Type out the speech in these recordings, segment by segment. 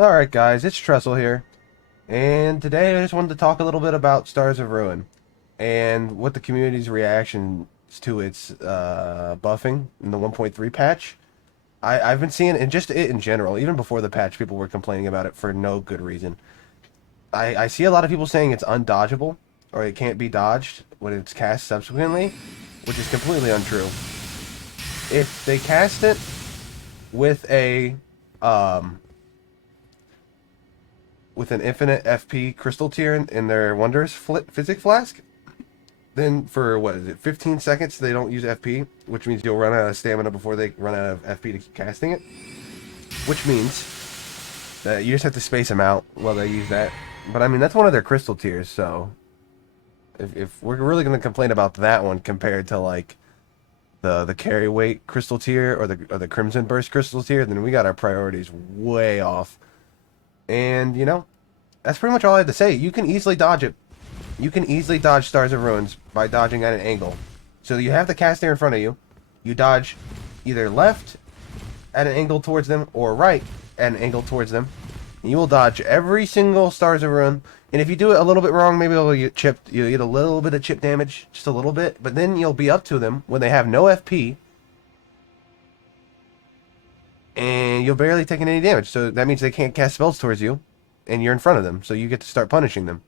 Alright guys, it's Trestle here, and today I just wanted to talk a little bit about Stars of Ruin, and what the community's reactions to its buffing in the 1.3 patch. I've been seeing, and just it in general, even before the patch, people were complaining about it for no good reason. I see a lot of people saying it's undodgeable, or it can't be dodged when it's cast subsequently, which is completely untrue. If they cast it with a, with an infinite FP crystal tier in their Wondrous Physic Flask, then for, what is it, 15 seconds they don't use FP, which means you'll run out of stamina before they run out of FP to keep casting it. Which means that you just have to space them out while they use that. But I mean, that's one of their crystal tiers, so if we're really going to complain about that one compared to like the carry weight crystal tier or the Crimson Burst crystal tier, then we got our priorities way off. And you know, that's pretty much all I have to say. You can easily dodge it. You can easily dodge Stars of Ruins by dodging at an angle. So you have the caster in front of you. You dodge either left at an angle towards them or right at an angle towards them. And you will dodge every single Stars of Ruin. And if you do it a little bit wrong, maybe you'll get chipped. You'll get a little bit of chip damage, just a little bit. But then you'll be up to them when they have no FP. And you'll barely take any damage. So that means they can't cast spells towards you. And you're in front of them. So you get to start punishing them.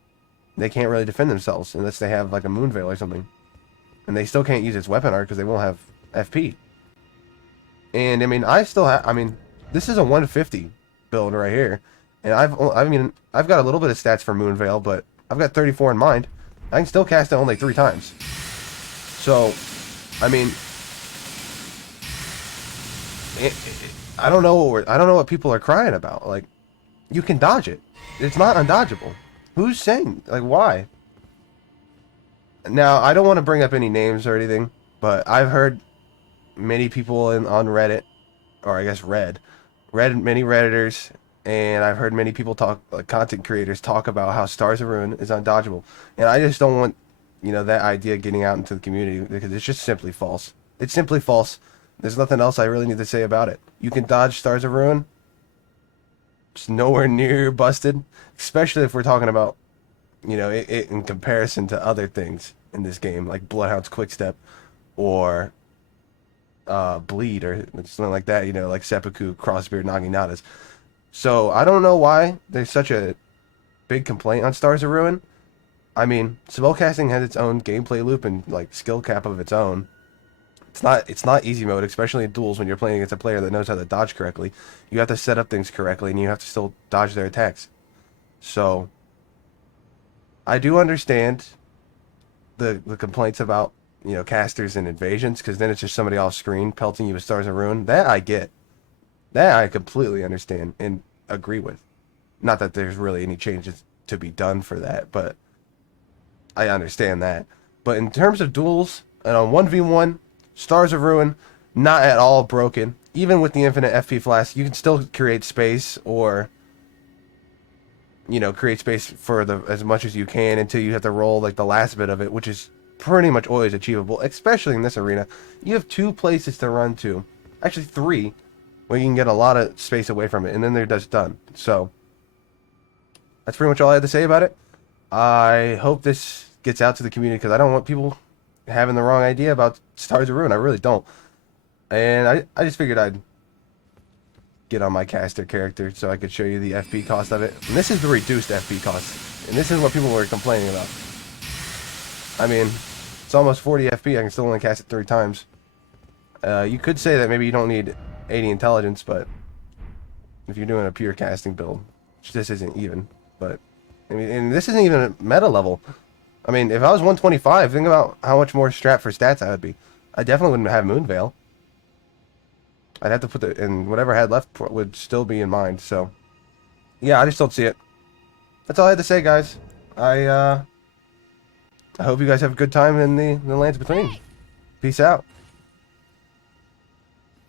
They can't really defend themselves unless they have like a Moon Veil or something. And they still can't use its weapon art because they won't have FP. And I mean, this is a 150 build right here. And I've got a little bit of stats for Moon Veil, but I've got 34 in mind. I can still cast it only 3 times. So, I mean, I don't know what people are crying about. Like, you can dodge it. It's not undodgeable. Who's saying? Like, why? Now, I don't want to bring up any names or anything, but I've heard many people on Reddit, or I guess many Redditors, and I've heard many people talk, like content creators, talk about how Stars of Ruin is undodgeable. And I just don't want, that idea getting out into the community because it's just simply false. It's simply false. There's nothing else I really need to say about it. You can dodge Stars of Ruin. It's nowhere near busted, especially if we're talking about, it in comparison to other things in this game, like Bloodhound's Quickstep, or Bleed, or something like that, like Seppuku, Crossbeard, Naginatas. So, I don't know why there's such a big complaint on Stars of Ruin. I mean, spellcasting has its own gameplay loop and, like, skill cap of its own. It's not easy mode, especially in duels when you're playing against a player that knows how to dodge correctly. You have to set up things correctly, and you have to still dodge their attacks. So, I do understand the complaints about, casters and invasions, because then it's just somebody off screen pelting you with Stars of Ruin. That I get. That I completely understand and agree with. Not that there's really any changes to be done for that, but I understand that. But in terms of duels, and on 1v1, Stars of Ruin, not at all broken. Even with the infinite FP flask, you can still create space, or create space for as much as you can until you have to roll like the last bit of it, which is pretty much always achievable, especially in this arena. You have 2 places to run to, actually 3, where you can get a lot of space away from it, and then they're just done. So that's pretty much all I had to say about it. I hope this gets out to the community because I don't want people having the wrong idea about Stars of Ruin. I really don't. And I just figured I'd get on my caster character so I could show you the FP cost of it. And this is the reduced FP cost. And this is what people were complaining about. I mean, it's almost 40 FP. I can still only cast it 3 times. You could say that maybe you don't need 80 intelligence, but if you're doing a pure casting build, which this isn't even. But, I mean, and this isn't even a meta level. I mean, if I was 125, think about how much more strat for stats I would be. I definitely wouldn't have Moon Veil. I'd have to put and whatever I had left would still be in mind. So, yeah, I just don't see it. That's all I had to say, guys. I hope you guys have a good time in the lands between. Peace out.